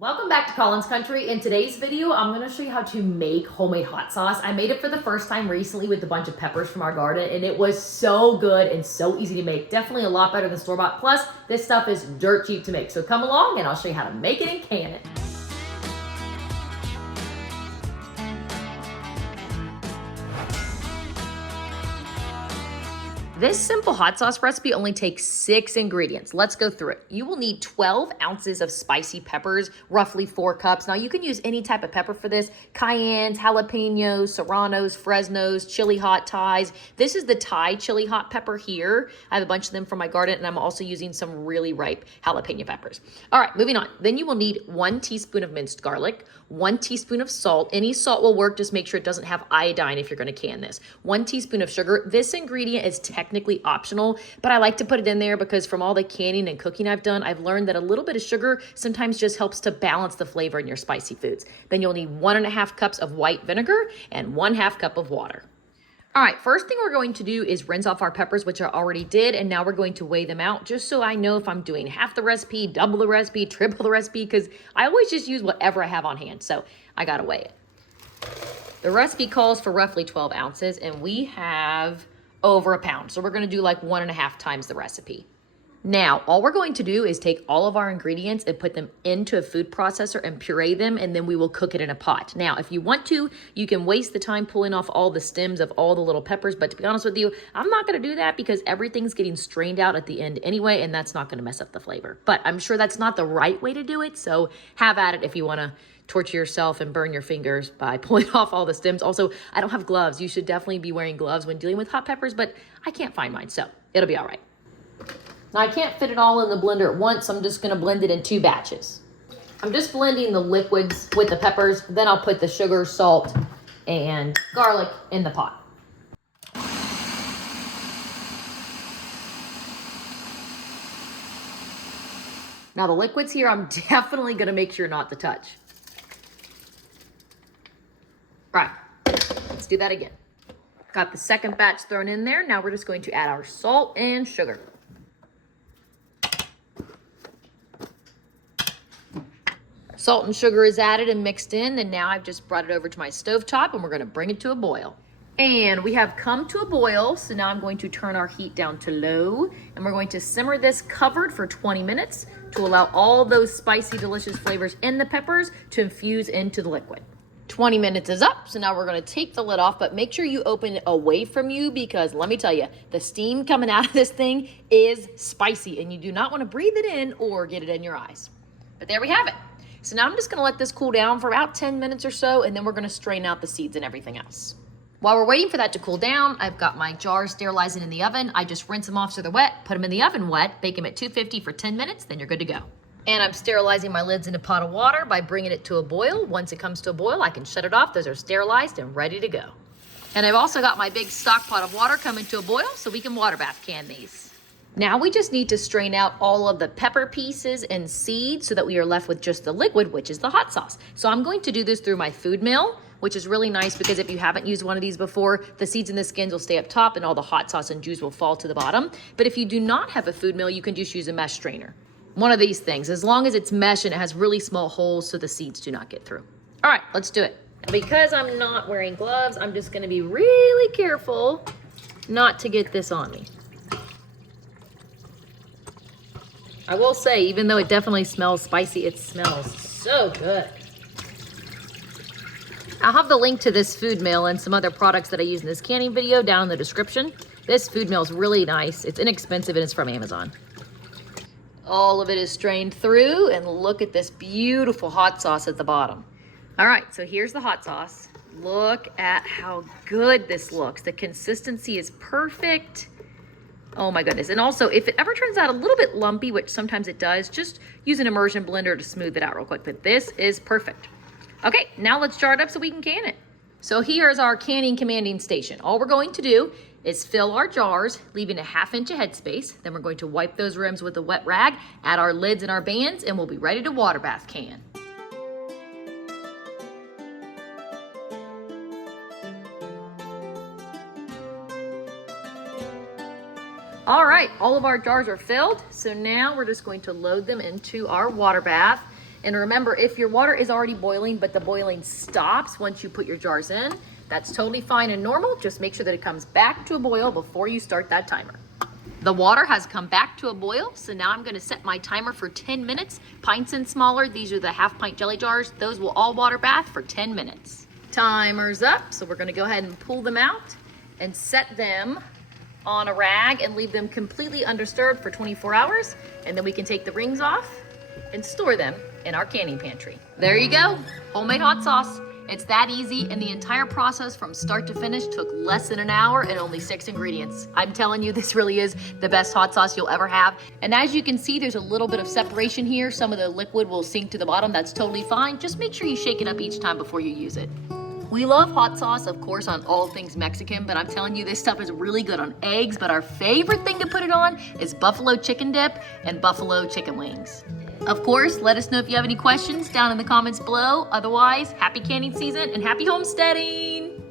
Welcome back to Colin's Country. In today's video, I'm going to show you how to make homemade hot sauce. I made it for the first time recently with a bunch of peppers from our garden, and it was so good and so easy to make. Definitely a lot better than store-bought. Plus, this stuff is dirt cheap to make. So come along and I'll show you how to make it and can it. This simple hot sauce recipe only takes 6 ingredients. Let's go through it. You will need 12 ounces of spicy peppers, roughly 4 cups. Now you can use any type of pepper for this. Cayennes, jalapenos, serranos, fresnos, chili hot Thais. This is the Thai chili hot pepper here. I have a bunch of them from my garden, and I'm also using some really ripe jalapeno peppers. All right, moving on. Then you will need 1 teaspoon of minced garlic, 1 teaspoon of salt. Any salt will work. Just make sure it doesn't have iodine if you're going to can this. 1 teaspoon of sugar. This ingredient is technically optional, but I like to put it in there because from all the canning and cooking I've done, I've learned that a little bit of sugar sometimes just helps to balance the flavor in your spicy foods. Then you'll need 1.5 cups of white vinegar and 1/2 cup of water. All right, first thing we're going to do is rinse off our peppers, which I already did, and now we're going to weigh them out just so I know if I'm doing half the recipe, double the recipe, triple the recipe, because I always just use whatever I have on hand, so I gotta weigh it. The recipe calls for roughly 12 ounces, and we have over 1 pound, so we're gonna do like 1.5 times the recipe. Now, all we're going to do is take all of our ingredients and put them into a food processor and puree them, and then we will cook it in a pot. Now, if you want to, you can waste the time pulling off all the stems of all the little peppers, but to be honest with you, I'm not gonna do that because everything's getting strained out at the end anyway, and that's not gonna mess up the flavor. But I'm sure that's not the right way to do it, so have at it if you wanna torture yourself and burn your fingers by pulling off all the stems. Also, I don't have gloves. You should definitely be wearing gloves when dealing with hot peppers, but I can't find mine, so it'll be all right. Now I can't fit it all in the blender at once, so I'm just gonna blend it in 2 batches. I'm just blending the liquids with the peppers, then I'll put the sugar, salt, and garlic in the pot. Now the liquids here, I'm definitely gonna make sure not to touch. Right, let's do that again. Got the second batch thrown in there. Now we're just going to add our salt and sugar. Salt and sugar is added and mixed in, and now I've just brought it over to my stovetop, and we're gonna bring it to a boil. And we have come to a boil, so now I'm going to turn our heat down to low, and we're going to simmer this covered for 20 minutes to allow all those spicy, delicious flavors in the peppers to infuse into the liquid. 20 minutes is up, so now we're gonna take the lid off, but make sure you open it away from you because let me tell you, the steam coming out of this thing is spicy, and you do not wanna breathe it in or get it in your eyes. But there we have it. So now I'm just gonna let this cool down for about 10 minutes or so, and then we're gonna strain out the seeds and everything else. While we're waiting for that to cool down, I've got my jars sterilizing in the oven. I just rinse them off so they're wet, put them in the oven wet, bake them at 250 for 10 minutes, then you're good to go. And I'm sterilizing my lids in a pot of water by bringing it to a boil. Once it comes to a boil, I can shut it off. Those are sterilized and ready to go. And I've also got my big stock pot of water coming to a boil so we can water bath can these. Now we just need to strain out all of the pepper pieces and seeds so that we are left with just the liquid, which is the hot sauce. So I'm going to do this through my food mill, which is really nice because if you haven't used one of these before, the seeds and the skins will stay up top and all the hot sauce and juice will fall to the bottom. But if you do not have a food mill, you can just use a mesh strainer. One of these things, as long as it's mesh and it has really small holes so the seeds do not get through. All right, let's do it. Because I'm not wearing gloves, I'm just gonna be really careful not to get this on me. I will say, even though it definitely smells spicy, it smells so good. I'll have the link to this food mill and some other products that I use in this canning video down in the description. This food mill is really nice. It's inexpensive and it's from Amazon. All of it is strained through, and look at this beautiful hot sauce at the bottom. All right, so here's the hot sauce. Look at how good this looks. The consistency is perfect. Oh my goodness. And also, if it ever turns out a little bit lumpy, which sometimes it does, just use an immersion blender to smooth it out real quick. But this is perfect. Okay, now let's jar it up so we can can it. So here's our canning commanding station. All we're going to do is fill our jars, leaving a 1/2 inch of headspace. Then we're going to wipe those rims with a wet rag, add our lids and our bands, and we'll be ready to water bath can. All right, all of our jars are filled. So now we're just going to load them into our water bath. And remember, if your water is already boiling, but the boiling stops once you put your jars in, that's totally fine and normal. Just make sure that it comes back to a boil before you start that timer. The water has come back to a boil, so now I'm gonna set my timer for 10 minutes. Pints and smaller, these are the half-pint jelly jars. Those will all water bath for 10 minutes. Timer's up, so we're gonna go ahead and pull them out and set them on a rag and leave them completely undisturbed for 24 hours. And then we can take the rings off and store them in our canning pantry. There you go, homemade hot sauce. It's that easy, and the entire process from start to finish took less than an hour and only 6 ingredients. I'm telling you, this really is the best hot sauce you'll ever have. And as you can see, there's a little bit of separation here. Some of the liquid will sink to the bottom. That's totally fine. Just make sure you shake it up each time before you use it. We love hot sauce, of course, on all things Mexican, but I'm telling you, this stuff is really good on eggs. But our favorite thing to put it on is buffalo chicken dip and buffalo chicken wings. Of course, let us know if you have any questions down in the comments below. Otherwise, happy canning season and happy homesteading!